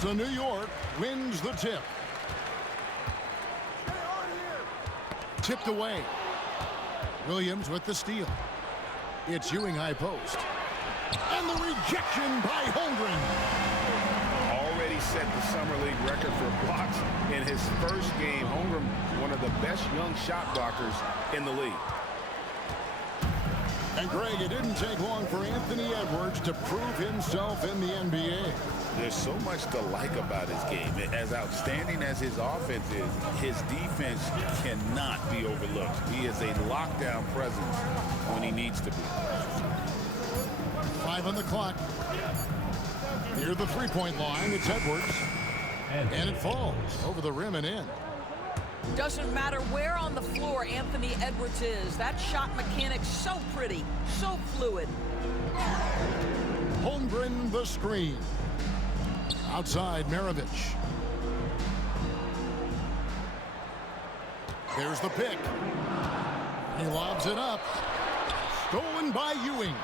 So New York wins the tip. Tipped away. Williams with the steal. It's Ewing high post. And the rejection by Holmgren. Already set the Summer League record for blocks in his first game. Holmgren, one of the best young shot blockers in the league. And Greg, it didn't take long for Anthony Edwards to prove himself in the NBA. There's so much to like about his game. As outstanding as his offense is, his defense cannot be overlooked. He is a lockdown presence when he needs to be. 5 on the clock. Near the three-point line, it's Edwards. And it falls over the rim and in. Doesn't matter where on the floor Anthony Edwards is. That shot mechanic's so pretty, so fluid. Holmgren the screen. Outside Maravich. There's the pick. He lobs it up. Stolen by Ewing.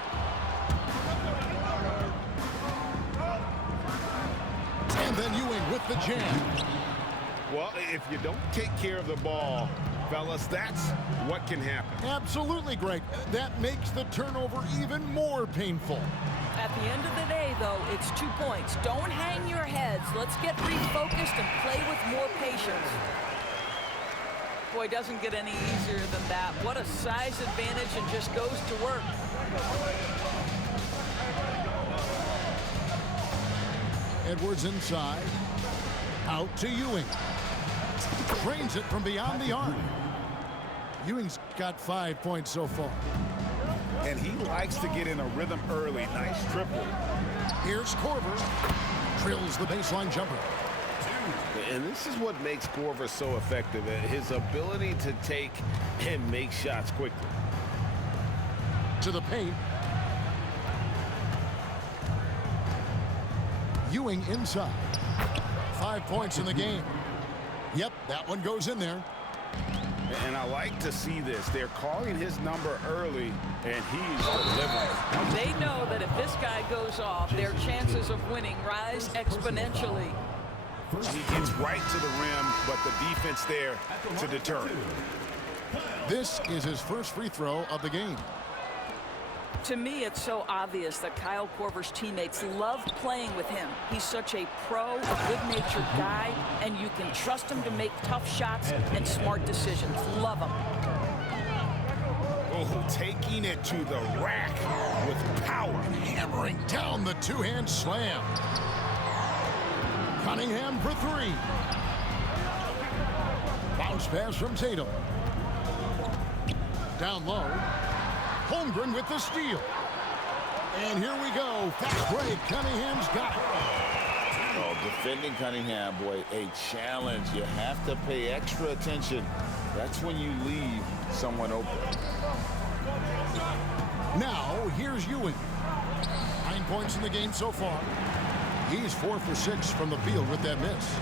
And then Ewing with the jam. Well, if you don't take care of the ball, fellas, that's what can happen. Absolutely, Greg. That makes the turnover even more painful. At the end of the day, though, it's 2 points. Don't hang your heads. Let's get refocused and play with more patience. Boy, doesn't get any easier than that. What a size advantage, and just goes to work. Edwards inside. Out to Ewing. Drains it from beyond the arc. Ewing's got 5 points so far. And he likes to get in a rhythm early. Nice triple. Here's Korver. Drills the baseline jumper. And this is what makes Korver so effective. His ability to take and make shots quickly. To the paint. Ewing inside. 5 points in the game. Yep, that one goes in there. And I like to see this. They're calling his number early, and he's delivering. They know that if this guy goes off, their chances of winning rise exponentially. He gets right to the rim, but the defense there to deter him. This is his first free throw of the game. To me, it's so obvious that Kyle Korver's teammates love playing with him. He's such a pro, a good-natured guy, and you can trust him to make tough shots and smart decisions. Love him. Oh, taking it to the rack with power. Hammering down the two-hand slam. Cunningham for three. Bounce pass from Tatum. Down low. Holmgren with the steal. And here we go. Fast break. Cunningham's got it. Oh, defending Cunningham, boy, a challenge. You have to pay extra attention. That's when you leave someone open. Now, here's Ewing. 9 points in the game so far. He's 4 for 6 from the field with that miss.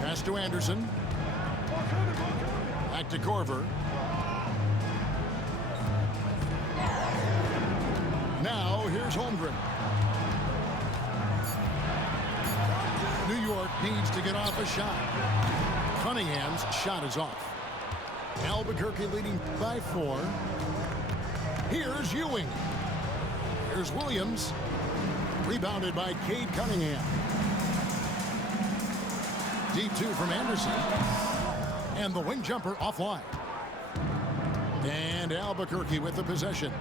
Pass to Anderson. Back to Korver. Now, here's Holmgren. New York needs to get off a shot. Cunningham's shot is off. Albuquerque leading by 4. Here's Ewing. Here's Williams. Rebounded by Cade Cunningham. Deep 2 from Anderson. And the wing jumper offline. And Albuquerque with the possession.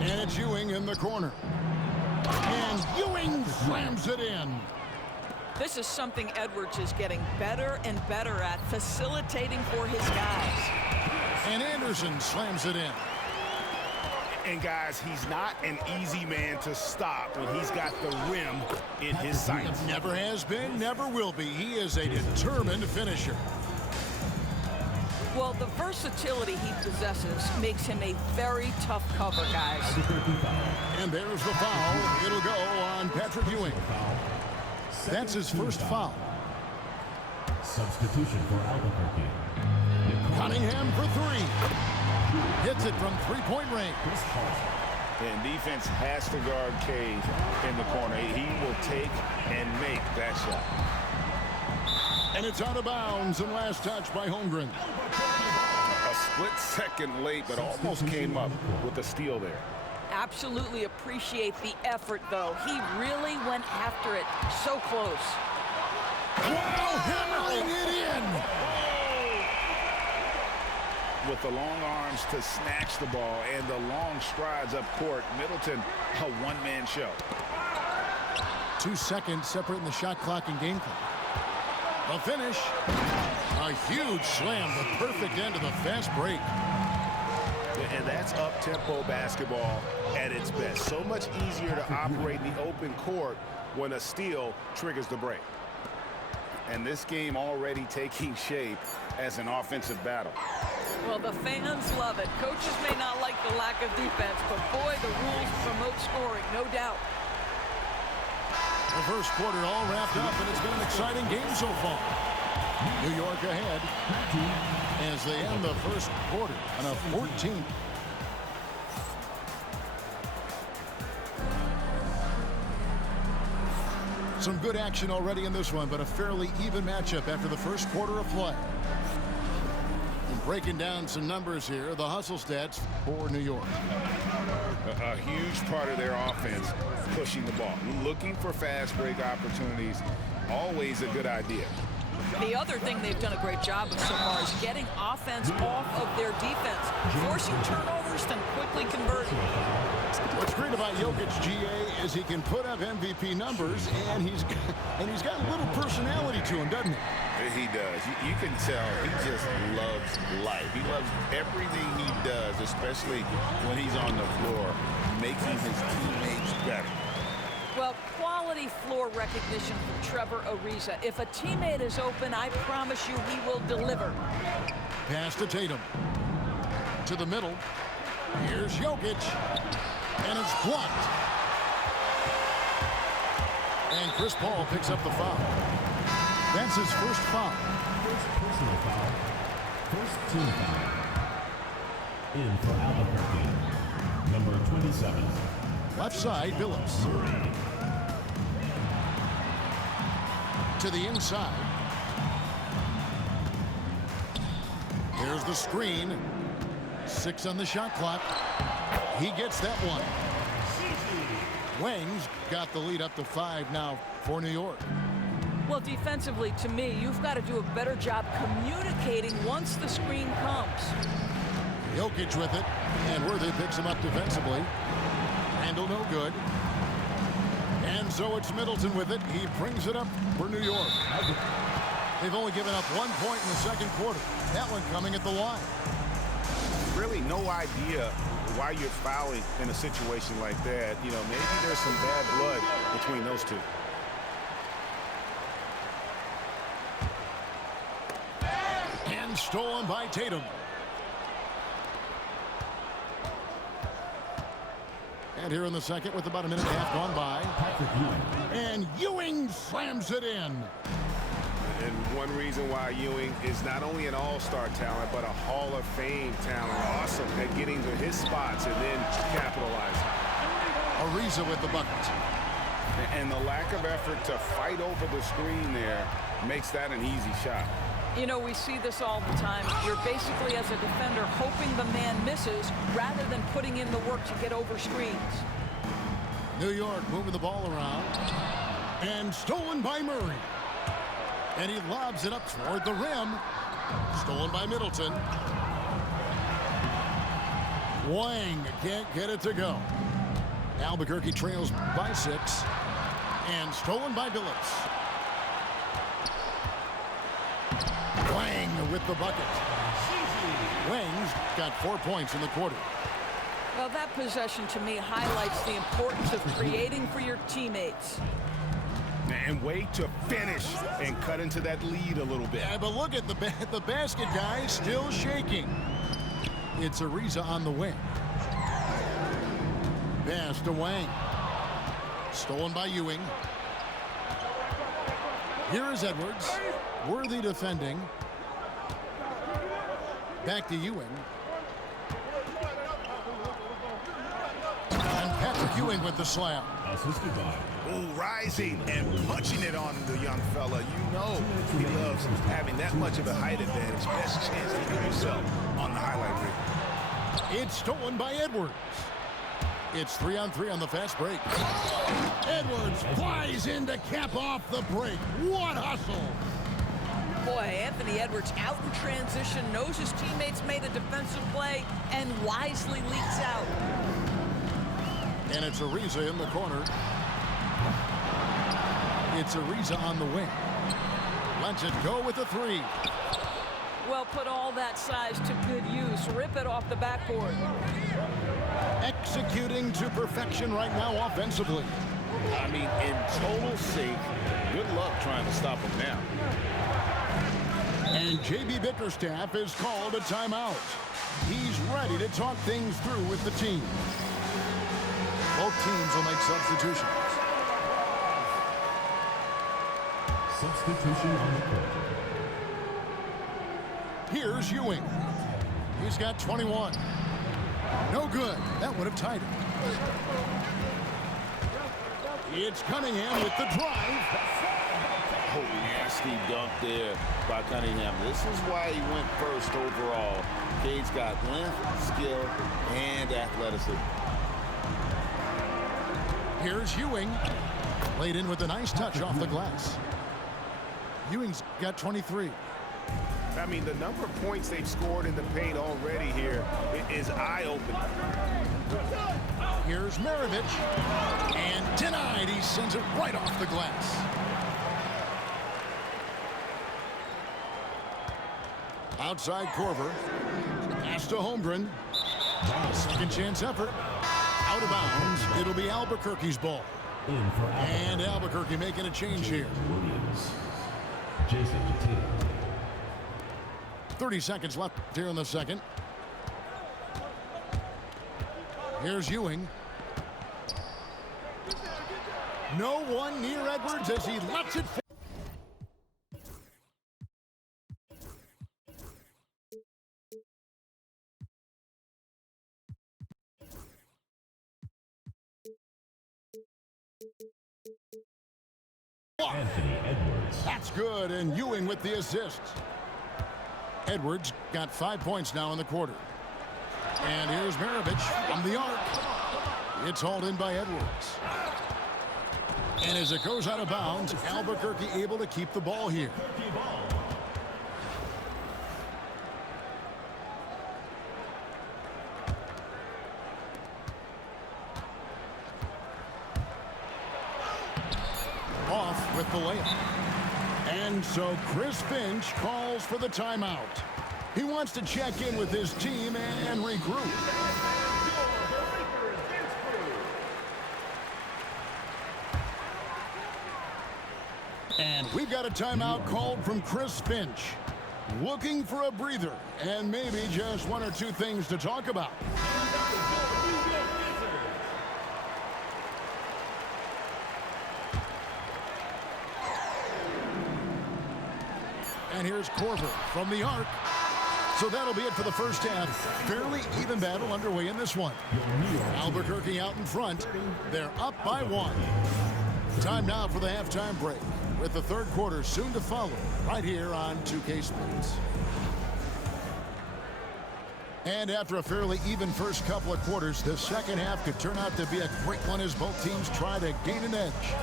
And it's Ewing in the corner. And Ewing slams it in. This is something Edwards is getting better and better at, facilitating for his guys. And Anderson slams it in. And guys, he's not an easy man to stop when he's got the rim in his sights. Never has been, never will be. He is a determined finisher. Well, the versatility he possesses makes him a very tough cover, guys. And there's the foul. It'll go on Patrick Ewing. That's his first foul. Substitution for Albuquerque. Cunningham for 3. Hits it from three-point range. And defense has to guard Cave in the corner. He will take and make that shot. And it's out of bounds and last touch by Holmgren. A split second late, but almost came up with a steal there. Absolutely appreciate the effort, though. He really went after it. So close. Wow, hammering it in. With the long arms to snatch the ball and the long strides up court, Middleton, a one-man show. 2 seconds separating the shot clock and game clock. The finish. A huge slam, the perfect end of the fast break. And that's up-tempo basketball at its best. So much easier to operate in the open court when a steal triggers the break. And this game already taking shape as an offensive battle. Well, the fans love it. Coaches may not like the lack of defense, but boy, the rules promote scoring, no doubt. The first quarter all wrapped up, and it's been an exciting game so far. New York ahead as they end the first quarter on a 14. Some good action already in this one, but a fairly even matchup after the first quarter of play. And breaking down some numbers here, the hustle stats for New York. A huge part of their offense, pushing the ball. Looking for fast break opportunities, always a good idea. The other thing they've done a great job of so far is getting offense off of their defense, forcing turnovers, then quickly converting. What's great about Jokic, GA, is he can put up MVP numbers, and he's got a little personality to him, doesn't he? He does. You can tell he just loves life. He loves everything he does, especially when he's on the floor, making his teammates better. Well, quality floor recognition from Trevor Ariza. If a teammate is open, I promise you he will deliver. Pass to Tatum. To the middle. Here's Jokic. And it's blocked. And Chris Paul picks up the foul. That's his first foul. First personal foul. First team foul. In for Albuquerque. Number 27. Left side, Billups. To the inside. Here's the screen. 6 on the shot clock. He gets that one. Wang's got the lead up to 5 now for New York. Well, defensively, to me, you've got to do a better job communicating once the screen comes. Jokic with it, and Worthy picks him up defensively. Handle no good. And so it's Middleton with it. He brings it up for New York. They've only given up 1 point in the second quarter. That one coming at the line. Really no idea why you're fouling in a situation like that. You know, maybe there's some bad blood between those two. And stolen by Tatum. And here in the second with about a minute and a half gone by. And Ewing slams it in. And one reason why Ewing is not only an all-star talent, but a Hall of Fame talent. Awesome at getting to his spots and then capitalizing. Ariza with the bucket. And the lack of effort to fight over the screen there makes that an easy shot. You know, we see this all the time. You're basically, as a defender, hoping the man misses rather than putting in the work to get over screens. New York moving the ball around. And stolen by Murray. And he lobs it up toward the rim. Stolen by Middleton. Wang can't get it to go. Albuquerque trails by 6. And stolen by Billups. Wang with the bucket. Wang's got 4 points in the quarter. Well, that possession to me highlights the importance of creating for your teammates. And wait to finish and cut into that lead a little bit. Yeah, but look at the basket guy still shaking. It's Ariza on the wing. Pass to Wang. Stolen by Ewing. Here is Edwards. Worthy defending. Back to Ewing. Ewing with the slam. Assisted by Ooh, rising and punching it on the young fella. You know he loves having that much of a height advantage. Best chance to give yourself on the highlight reel. It's stolen by Edwards. It's 3-on-3 on the fast break. Edwards flies in to cap off the break. What hustle! Boy, Anthony Edwards out in transition, knows his teammates made a defensive play, and wisely leaks out. And it's Ariza in the corner. It's Ariza on the wing. Lets it go with a three. Well, put all that size to good use. Rip it off the backboard. Executing to perfection right now offensively. I mean, in total sync. Good luck trying to stop him now. And J.B. Bickerstaff is called a timeout. He's ready to talk things through with the team. Both teams will make substitutions. substitution on the court. Here's Ewing. He's got 21. No good. That would have tied it. It's Cunningham with the drive. Oh, nasty dunk there by Cunningham. This is why he went first overall. Cade's got length, skill, and athleticism. Here's Ewing. Laid in with a nice touch off the glass. Ewing's got 23. I mean, the number of points they've scored in the paint already here is eye-opening. Here's Maravich. And denied. He sends it right off the glass. Outside Korver. Pass to Holmgren. Second chance effort. Out of bounds. It'll be Albuquerque's ball. In for Albuquerque. And Albuquerque making a change here. Williams. Jason Tatum. 30 seconds left here in the second. Here's Ewing. No one near Edwards as he lets it. Anthony Edwards. That's good, and Ewing with the assist. Edwards got 5 points now in the quarter. And here's Maravich from the arc. It's hauled in by Edwards. And as it goes out of bounds, Albuquerque able to keep the ball here. Off with the layup. And so Chris Finch calls for the timeout. He wants to check in with his team and regroup. And we've got a timeout called from Chris Finch. Looking for a breather and maybe just one or two things to talk about. And here's Korver from the arc. So that'll be it for the first half. Fairly even battle underway in this one. Albuquerque out in front. They're up by 1. Time now for the halftime break, with the third quarter soon to follow right here on 2K Sports. And after a fairly even first couple of quarters, the second half could turn out to be a great one as both teams try to gain an edge.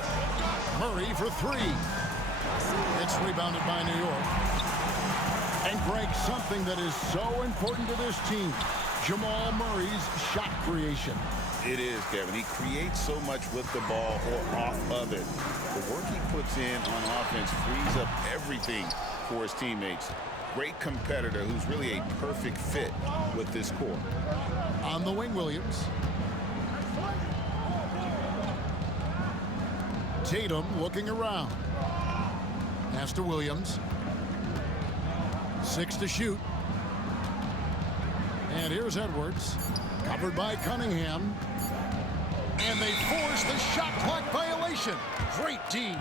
Murray for 3. It's rebounded by New York. And Greg, something that is so important to this team, Jamal Murray's shot creation. It is, Kevin. He creates so much with the ball or off of it. The work he puts in on offense frees up everything for his teammates. Great competitor who's really a perfect fit with this core. On the wing, Williams. Tatum looking around. Pass to Williams. 6 to shoot. And here's Edwards. Covered by Cunningham. And they force the shot clock violation. Great team.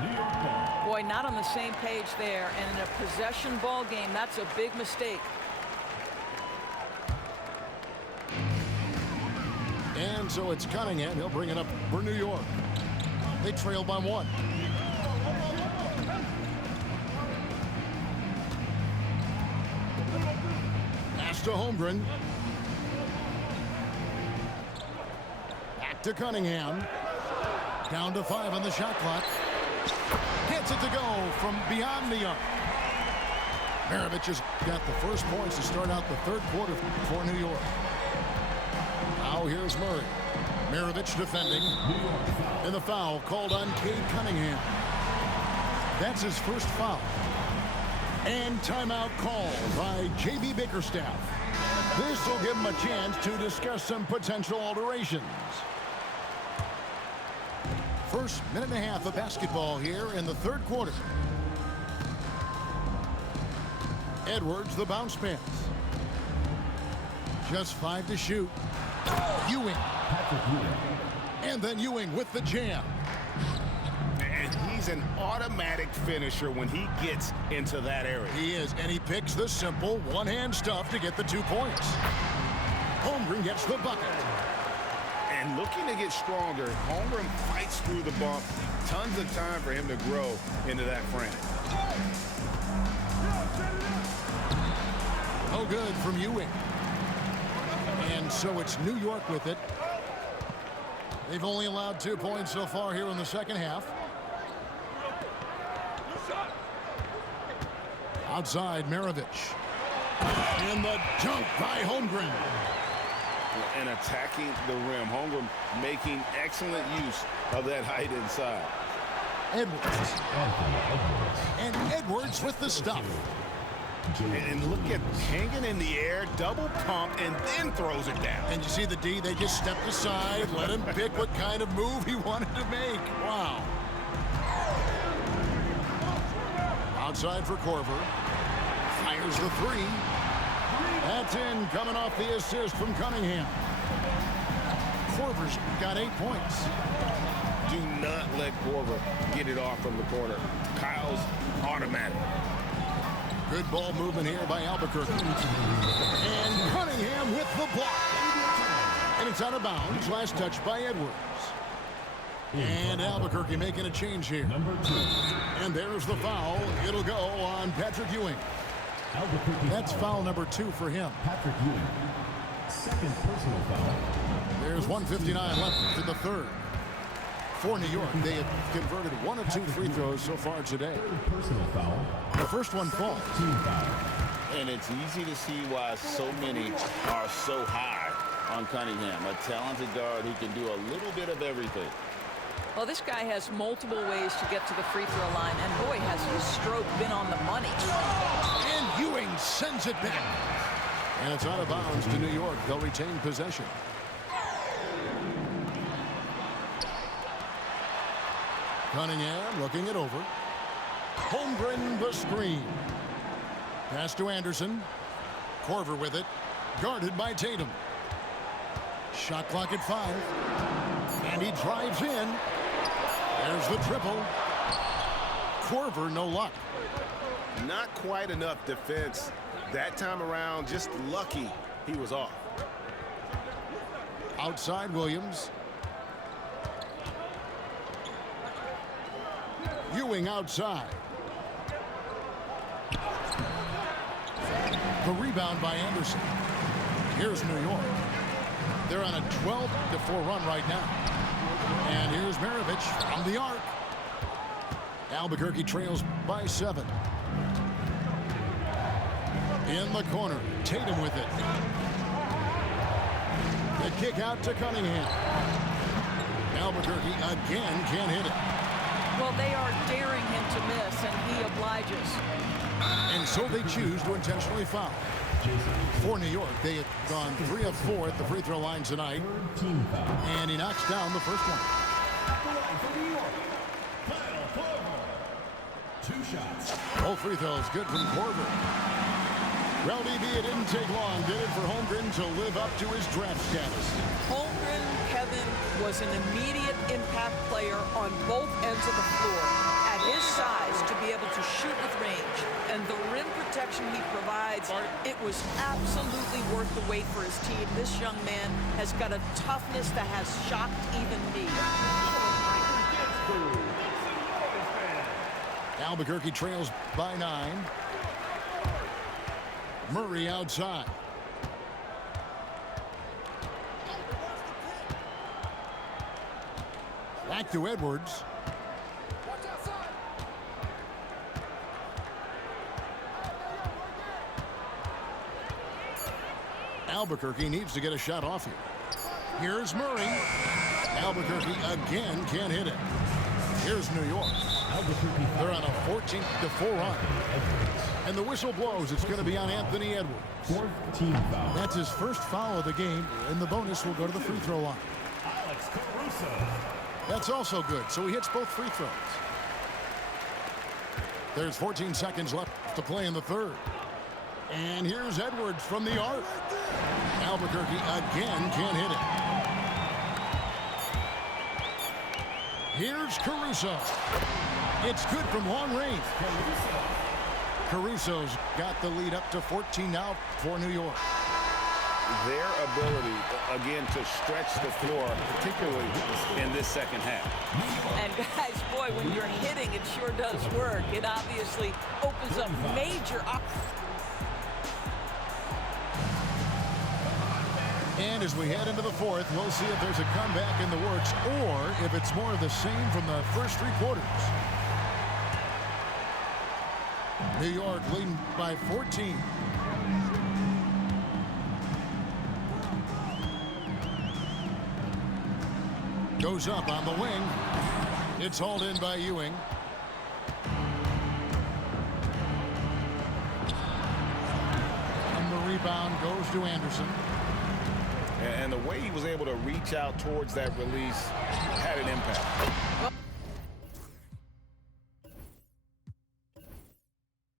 Boy, not on the same page there. And in a possession ball game, that's a big mistake. And And so it's Cunningham. He'll bring it up for New York. They trail by 1. Pass to Holmgren. Back to Cunningham. Down to 5 on the shot clock. Gets it to go from beyond the arc. Maravich has got the first points to start out the third quarter for New York. Now here's Murray. Maravich defending. And the foul called on Cade Cunningham. That's his first foul. And timeout called by J.B. Bickerstaff. This will give him a chance to discuss some potential alterations. First minute and a half of basketball here in the third quarter. Edwards, the bounce pass. Just 5 to shoot. Ewing. And then Ewing with the jam. And he's an automatic finisher when he gets into that area. He is, and he picks the simple one-hand stuff to get the 2 points. Holmgren gets the bucket. And looking to get stronger, Holmgren fights through the bump. Tons of time for him to grow into that frame. No good from Ewing. And so it's New York with it. They've only allowed 2 points so far here in the second half. Outside, Maravich. And the dunk by Holmgren. And attacking the rim. Holmgren making excellent use of that height inside. Edwards. And Edwards with the stuff. And look at hanging in the air, double pump, and then throws it down. And you see the D, they just stepped aside, let him pick what kind of move he wanted to make. Wow. Outside for Korver. Fires the 3. That's in, coming off the assist from Cunningham. Korver's got 8 points. Do not let Korver get it off from the corner. Kyle's automatic. Good ball movement here by Albuquerque. And Cunningham with the block. And it's out of bounds. Last touch by Edwards. And Albuquerque making a change here. Number 2. And there's the foul. It'll go on Patrick Ewing. That's foul number 2 for him. Patrick Ewing. Second personal foul. There's 1:59 left in the third. For New York, they have converted 1 of 2 free throws so far today. Third personal foul. The first one falls. Team foul. And it's easy to see why so many are so high on Cunningham, a talented guard who can do a little bit of everything. Well, this guy has multiple ways to get to the free throw line, and boy, has his stroke been on the money. And Ewing sends it back. And it's out of bounds to New York. They'll retain possession. Cunningham looking it over. Holmgren the screen. Pass to Anderson. Korver with it. Guarded by Tatum. Shot clock at 5. And he drives in. There's the triple. Korver, no luck. Not quite enough defense that time around. Just lucky he was off. Outside Williams. Ewing outside. The rebound by Anderson. Here's New York. They're on a 12-4 run right now. And here's Maravich from the arc. Albuquerque trails by 7. In the corner, Tatum with it. The kick out to Cunningham. Albuquerque again can't hit it. Well, they are daring him to miss, and he obliges. And so they choose to intentionally foul. For New York, they have gone 3 of 4 at the free throw line tonight. Team foul. And he knocks down the first one. Kyle Korver. 2 shots. Both free throws good from Korver. Well, DB, it didn't take long, did it, for Holmgren to live up to his draft status? Holmgren, Kevin, was an immediate impact player on both ends of the floor. At his size, to be able to shoot with range and the rim protection he provides, it was absolutely worth the wait for his team. This young man has got a toughness that has shocked even me. Albuquerque trails by 9. Murray outside. Back to Edwards. Albuquerque needs to get a shot off here. Here's Murray. Albuquerque again can't hit it. Here's New York. They're on a 14-4 run. And the whistle blows. It's going to be on Anthony Edwards. Fourth team foul. That's his first foul of the game, and the bonus will go to the free throw line. Alex Caruso. That's also good, so he hits both free throws. There's 14 seconds left to play in the third. And here's Edwards from the arc. Albuquerque again can't hit it. Here's Caruso. It's good from long range. Caruso's got the lead up to 14 now for New York. Their ability, again, to stretch the floor, particularly in this second half. And guys, boy, when you're hitting, it sure does work. It obviously opens up major opportunities. And as we head into the fourth, we'll see if there's a comeback in the works or if it's more of the same from the first 3 quarters. New York leading by 14. Goes up on the wing. It's hauled in by Ewing. And the rebound goes to Anderson. And the way he was able to reach out towards that release had